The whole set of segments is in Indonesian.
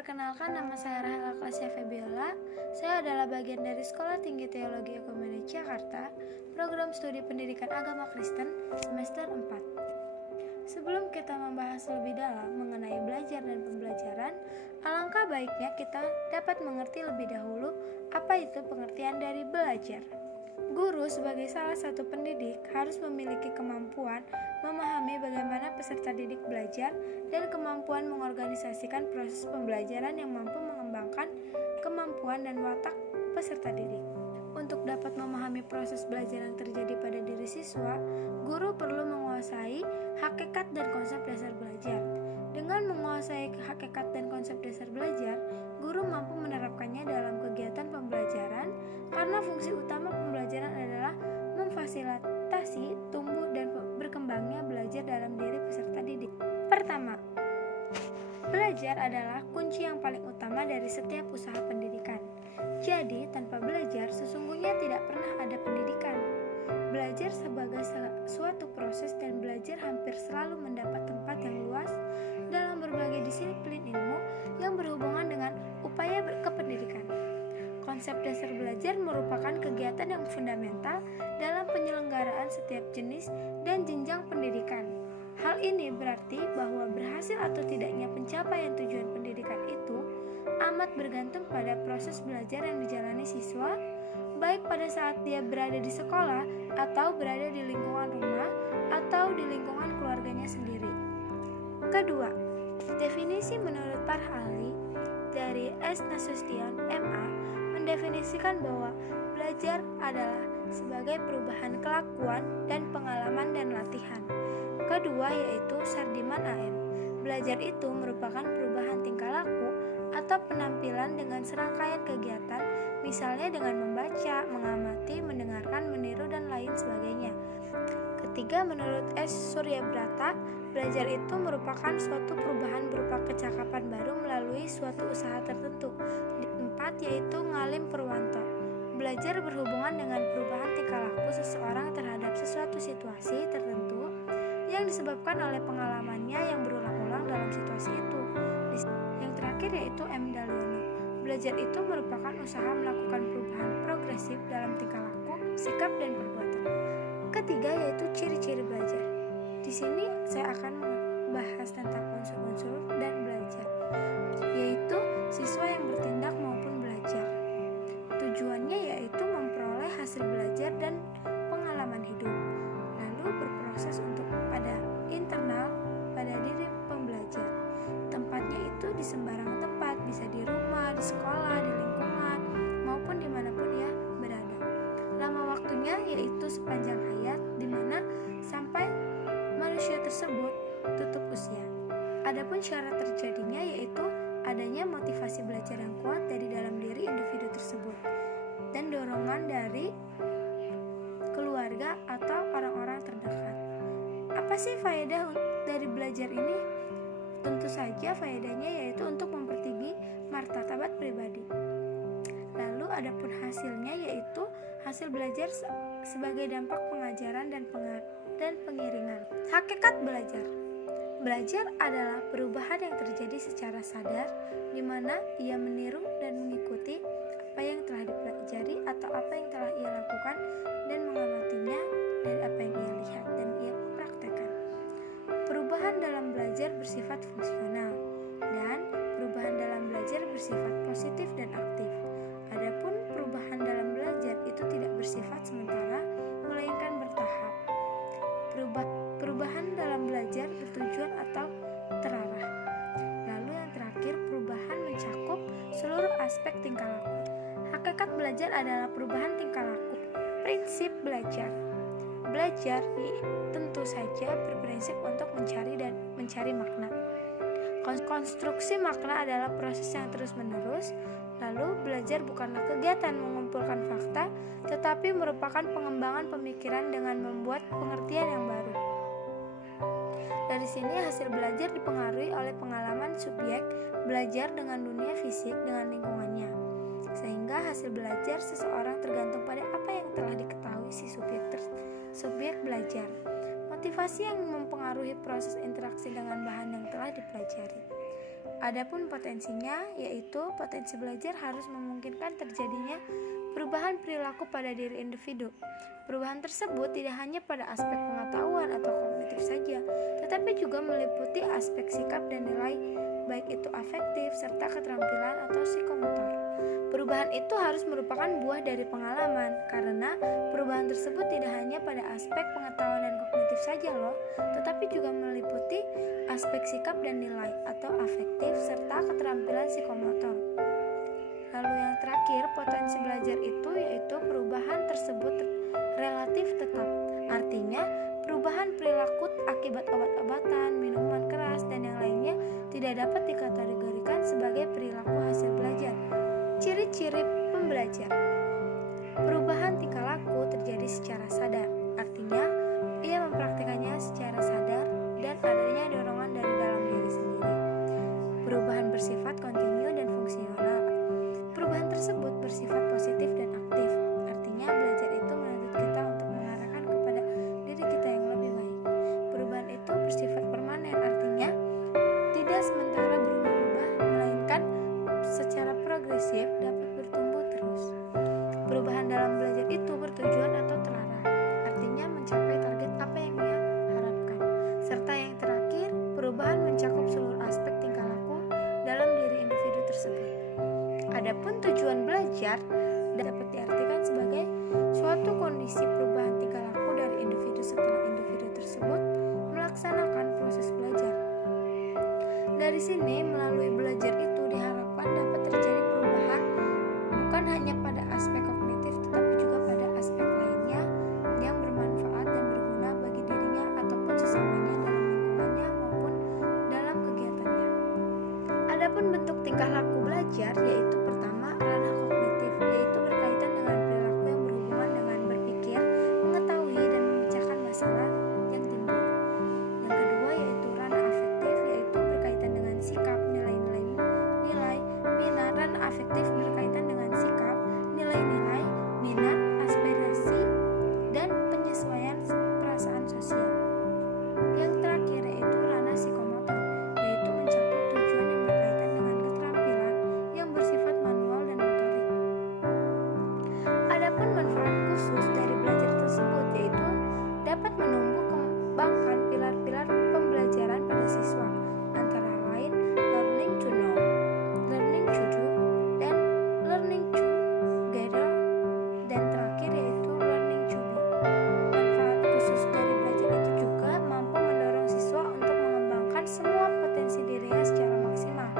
Perkenalkan, nama saya Rahela Klasya Febiola. Saya adalah bagian dari Sekolah Tinggi Teologi Ekumenik Jakarta, program studi pendidikan agama Kristen semester 4. Sebelum kita membahas lebih dalam mengenai belajar dan pembelajaran, alangkah baiknya kita dapat mengerti lebih dahulu apa itu pengertian dari belajar. Guru sebagai salah satu pendidik harus memiliki kemampuan memahami bagaimana peserta didik belajar dan kemampuan mengorganisasikan proses pembelajaran yang mampu mengembangkan kemampuan dan watak peserta didik. Untuk dapat memahami proses belajar yang terjadi pada diri siswa, guru perlu menguasai hakikat dan konsep dasar belajar. Dengan menguasai hakikat dan konsep dasar belajar, guru mampu menerapkannya dalam kegiatan pembelajaran karena fungsi utama pembelajaran adalah memfasilitasi tumbuh dan berkembangnya belajar dalam diri peserta didik. Pertama, belajar adalah kunci yang paling utama dari setiap usaha pendidikan. Jadi, tanpa belajar sesungguhnya tidak pernah ada pendidikan. Belajar sebagai suatu proses dan belajar hampir selalu mendapat tempat yang luas dalam berbagai disiplin ilmu yang berhubungan dengan upaya kependidikan. Konsep dasar belajar merupakan kegiatan yang fundamental dalam penyelenggaraan setiap jenis dan jenjang pendidikan. Hal ini berarti bahwa berhasil atau tidaknya pencapaian tujuan pendidikan itu amat bergantung pada proses belajar yang dijalani siswa, baik pada saat dia berada di sekolah atau berada di lingkungan rumah atau di lingkungan keluarganya sendiri. Kedua, definisi menurut para ahli dari S. Nasution, MA, mendefinisikan bahwa belajar adalah sebagai perubahan kelakuan dan pengalaman dan latihan. Kedua yaitu Sardiman AM. Belajar itu merupakan perubahan tingkah laku atau penampilan dengan serangkaian kegiatan, misalnya dengan membaca, mengamati, mendengarkan, meniru, dan lain sebagainya. Ketiga, menurut S. Suryabrata, belajar itu merupakan suatu perubahan berupa kecakapan baru melalui suatu usaha tertentu. Empat, yaitu Ngalim Purwanto. Belajar berhubungan dengan perubahan tingkah laku seseorang terhadap sesuatu situasi tertentu yang disebabkan oleh pengalamannya yang berulang-ulang dalam situasi itu. Yang terakhir yaitu M. Daliono. Belajar itu merupakan usaha melakukan perubahan progresif dalam tingkah laku, sikap, dan perbuatan. Ketiga yaitu ciri-ciri belajar. Di sini saya akan membahas tentang unsur-unsur dan belajar, yaitu siswa yang bertindak maupun belajar. Tujuannya yaitu memperoleh hasil belajar dan pengalaman hidup, lalu berproses untuk pada internal pada diri pembelajar. Tempatnya itu di sembarang tempat, bisa di rumah, di sekolah, di lingkungan, maupun dimanapun ya berada. Lama waktunya yaitu sepanjang hayat, di mana sampai manusia tersebut tutup usia. Adapun syarat terjadinya yaitu adanya motivasi belajar yang kuat dari dalam diri individu tersebut dan dorongan dari keluarga atau orang-orang terdekat. Apa sih faedah dari belajar ini? Tentu saja faedahnya yaitu untuk mempertinggi martabat pribadi. Lalu adapun hasilnya yaitu hasil belajar sebagai dampak pengajaran dan pengiringan. Hakikat belajar. Belajar adalah perubahan yang terjadi secara sadar, di mana ia meniru dan mengikuti apa yang telah dipelajari atau apa yang telah ia lakukan dan mengamatinya dari apa yang ia lihat dan ia praktekkan. Perubahan dalam belajar bersifat fungsional dan perubahan dalam belajar bersifat positif dan aktif. Adapun perubahan dalam belajar itu tidak bersifat sementara, melainkan bertahap. Perubahan dalam belajar bertujuan atau terarah. Lalu yang terakhir, perubahan mencakup seluruh aspek tingkah laku. Hakikat belajar adalah perubahan tingkah laku. Prinsip belajar. Belajar tentu saja berprinsip untuk mencari makna. Konstruksi makna adalah proses yang terus-menerus. Lalu belajar bukanlah kegiatan mengumpulkan fakta, tetapi merupakan pengembangan pemikiran dengan membuat pengertian yang baru. Dari sini hasil belajar dipengaruhi oleh pengalaman subjek belajar dengan dunia fisik dengan lingkungannya. Sehingga hasil belajar seseorang tergantung pada apa yang telah diketahui si subjek belajar. Motivasi yang mempengaruhi proses interaksi dengan bahan yang telah dipelajari. Adapun potensinya, yaitu potensi belajar harus memungkinkan terjadinya perubahan perilaku pada diri individu. Perubahan tersebut tidak hanya pada aspek pengetahuan atau kognitif saja, tetapi juga meliputi aspek sikap dan nilai, baik itu afektif serta keterampilan atau psikomotor. Perubahan itu harus merupakan buah dari pengalaman, karena perubahan tersebut tidak hanya pada aspek pengetahuan dan kognitif saja loh, tetapi juga meliputi aspek sikap dan nilai atau afektif serta keterampilan psikomotor. Lalu yang terakhir, potensi belajar itu yaitu perubahan tersebut relatif tetap. Artinya, perubahan perilaku akibat obat-obatan, minuman keras, dan yang lainnya tidak dapat dikategorikan sebagai perilaku hasil belajar. Ciri-ciri pembelajar. Perubahan tingkah laku terjadi secara sadar. Artinya, ia mempraktikkannya secara sadar dan adanya dorongan dari dalam diri sendiri. Perubahan bersifat kontinu dan fungsional. Perubahan tersebut bersifat positif dan aktif. Artinya, belajar itu menuntut kita untuk mengarahkan kepada diri kita yang lebih baik. Perubahan itu bersifat permanen, artinya tidak sementara berubah-ubah, melainkan secara progresif dapat bertumbuh terus. Perubahan dalam belajar itu bertujuan atau terarah, artinya mencapai target apa yang ia harapkan. Serta yang terakhir, perubahan mencakup seluruh aspek tingkah laku dalam diri individu tersebut. Adapun tujuan belajar dapat diartikan sebagai suatu kondisi perubahan tingkah laku dari individu setelah individu tersebut melaksanakan proses belajar. Dari sini, melalui belajar itu diharapkan dapat terjadi perubahan bukan hanya pada aspek kognitif, tetapi juga pada aspek lainnya yang bermanfaat dan berguna bagi dirinya ataupun sesamanya dalam lingkungannya maupun dalam kegiatannya. Adapun bentuk tingkah laku belajar yaitu pertama, ranah kognitif, yaitu berkaitan dengan perilaku yang berhubungan dengan berpikir, mengetahui, dan memecahkan masalah yang timbul. Yang kedua yaitu ranah afektif, yaitu berkaitan dengan sikap, nilai-nilai, minat. Ranah afektif berkaitan dengan sikap, nilai-nilai, minat, aspirasi, dan penyesuaian perasaan sosial. Yang terakhir yaitu ranah psikomotor, yaitu mencakup tujuan yang berkaitan dengan keterampilan yang bersifat manual dan motorik. Adapun manfaat khusus dari belajar tersebut yaitu dapat menumbuh kembangkan pilar-pilar pembelajaran pada siswa, antara lain learning to know, learning to do, dan learning together, dan terakhir yaitu learning to be. Manfaat khusus dari belajar itu juga mampu mendorong siswa untuk mengembangkan semua potensi dirinya secara maksimal,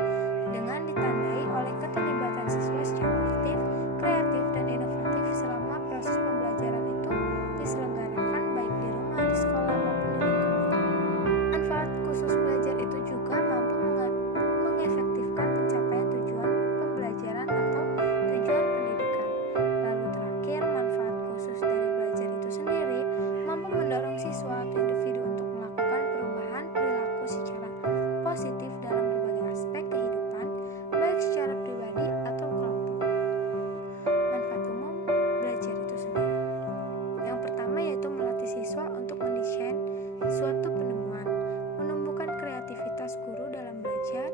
dengan ditandai oleh keterlibatan siswa secara aktif, kreatif, dan inovatif selama proses pembelajaran itu diselenggarakan baik di rumah, di sekolah, maupun di lingkungan. Manfaat khusus belajar itu juga mampu mengefektifkan pencapaian tujuan pembelajaran atau tujuan pendidikan. Lalu terakhir, manfaat khusus dari belajar itu sendiri mampu mendorong siswa atau individu untuk melakukan perubahan perilaku secara positif dalam berbagai aspek kehidupan, baik secara pribadi atau kelompok. Manfaat umum belajar itu sendiri. Yang pertama yaitu melatih siswa untuk mendesain suatu penemuan, menumbuhkan kreativitas guru dalam belajar,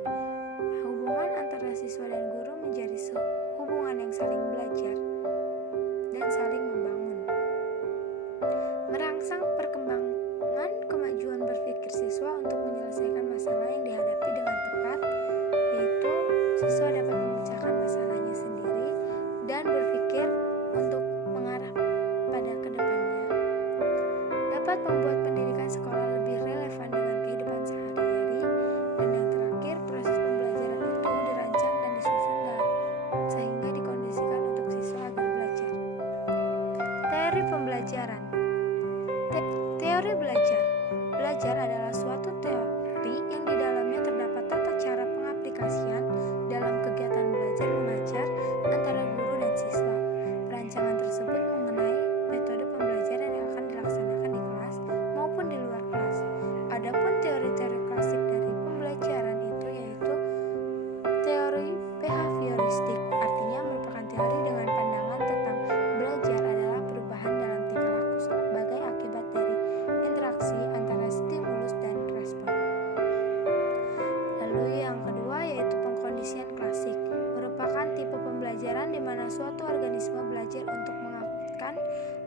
hubungan antara siswa dan guru menjadi hubungan yang saling belajar dan saling membangun, merangsang perkembangan kemajuan berpikir siswa untuk menyelesaikan masalah yang dihadapi dengan tepat, yaitu siswa dapat memecahkan masalahnya sendiri dan berpikir untuk mengarah pada kedepannya, dapat membuat pendidikan sekolah lebih relevan dengan kehidupan sehari-hari, dan yang terakhir, proses pembelajaran itu dirancang dan disusun sehingga dikondisikan untuk siswa agar belajar. Teori pembelajaran. Teori belajar. Belajar adalah suatu teori yang di dalamnya terdapat tata cara pengaplikasian dalam kegiatan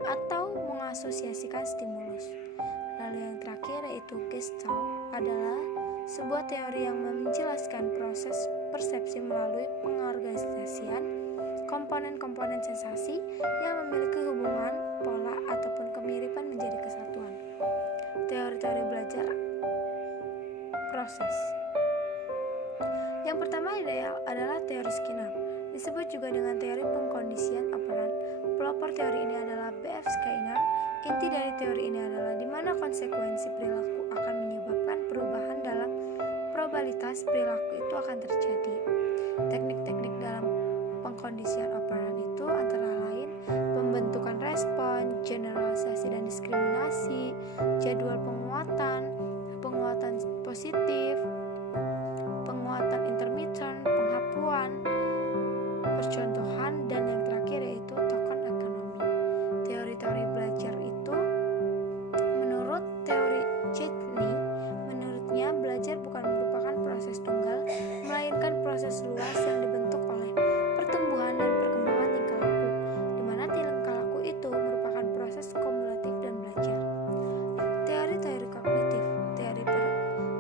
atau mengasosiasikan stimulus. Lalu yang terakhir yaitu Gestalt adalah sebuah teori yang menjelaskan proses persepsi melalui pengorganisasian komponen-komponen sensasi yang memiliki hubungan, pola, ataupun kemiripan menjadi kesatuan. Teori-teori belajar proses. Yang pertama adalah teori Skinner, disebut juga dengan teori pengkondisian operan. Pelopor teori ini adalah B.F. Skinner. Inti dari teori ini adalah di mana konsekuensi perilaku akan menyebabkan perubahan dalam probabilitas perilaku itu akan terjadi. Teknik-teknik dalam pengkondisian operan itu antara lain pembentukan respon, generalisasi dan diskriminasi, jadwal penguatan positif, penguatan intermittent, penghapuan, percontohan, dan yang terakhir yaitu token ekonomi. Teori-teori belajar itu menurut teori Chetney, menurutnya belajar bukan merupakan proses tunggal, melainkan proses luas yang dibentuk oleh pertumbuhan dan perkembangan tingkah laku, di mana tingkah laku itu merupakan proses kumulatif dan belajar. Teori-teori kognitif.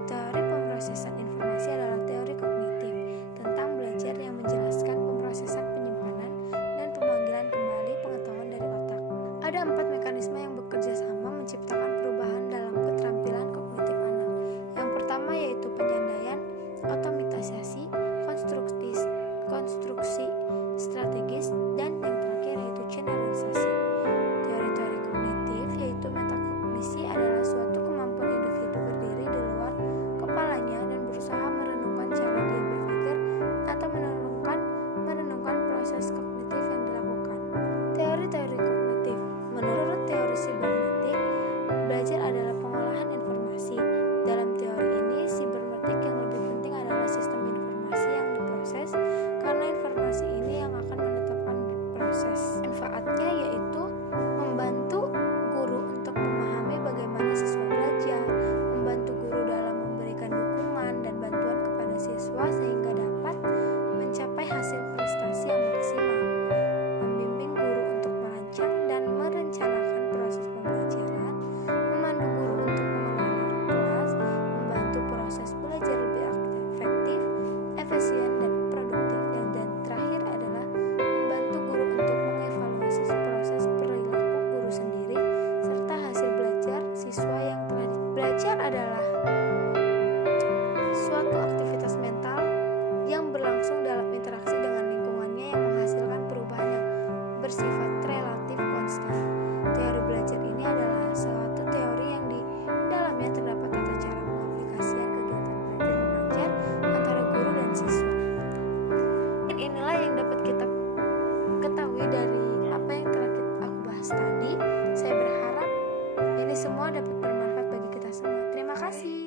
Teori pemrosesan informasi adalah teori kognitif tentang belajar yang menjelaskan pemrosesan penyimpanan dan pemanggilan kembali pengetahuan dari otak. Ada 4 mekanisme yang bekerja sama menciptakan perubahan dalam keterampilan kognitif anak. Yang pertama yaitu penyandaian, otomatisasi, konstruksi strategis, dan yang terakhir yaitu generalisasi. Teori-teori kognitif yaitu metakognisi adalah suatu kemampuan individu berdiri di luar kepalanya dan berusaha merenungkan cara dia berpikir atau merenungkan proses kognitif yang dilakukan. Teori-teori kognitif. Menurut teori sibernetik, belajar adalah pengolahan informasi. Dalam teori ini, sibernetik yang lebih penting adalah sistem informasi yang diproses, karena informasi ini yang akan menetapkan proses. Manfaatnya yaitu membantu guru untuk memahami bagaimana siswa belajar, membantu guru dalam memberikan dukungan dan bantuan kepada siswa sehingga dapat mencapai hasil prestasi yang maksimal, membimbing guru untuk merancang dan merencanakan proses pembelajaran, memandu guru untuk mengelola kelas, membantu proses belajar lebih efektif, efisien, dan produktif, dan terakhir adalah membantu guru untuk mengevaluasi proses perilaku guru sendiri serta hasil belajar siswa yang telah belajar adalah suatu aktivitas mental yang berlangsung dalam interaksi dengan lingkungannya yang menghasilkan perubahan yang bersifat relatif konstan. Teori belajar ini adalah suatu teori yang di dalamnya terdapat tata cara pengaplikasian kegiatan belajar mengajar antara guru dan siswa. Dan inilah yang dapat kita ketahui dari apa yang telah aku bahas tadi. Saya berharap ini semua dapat bermanfaat bagi kita semua. Terima kasih.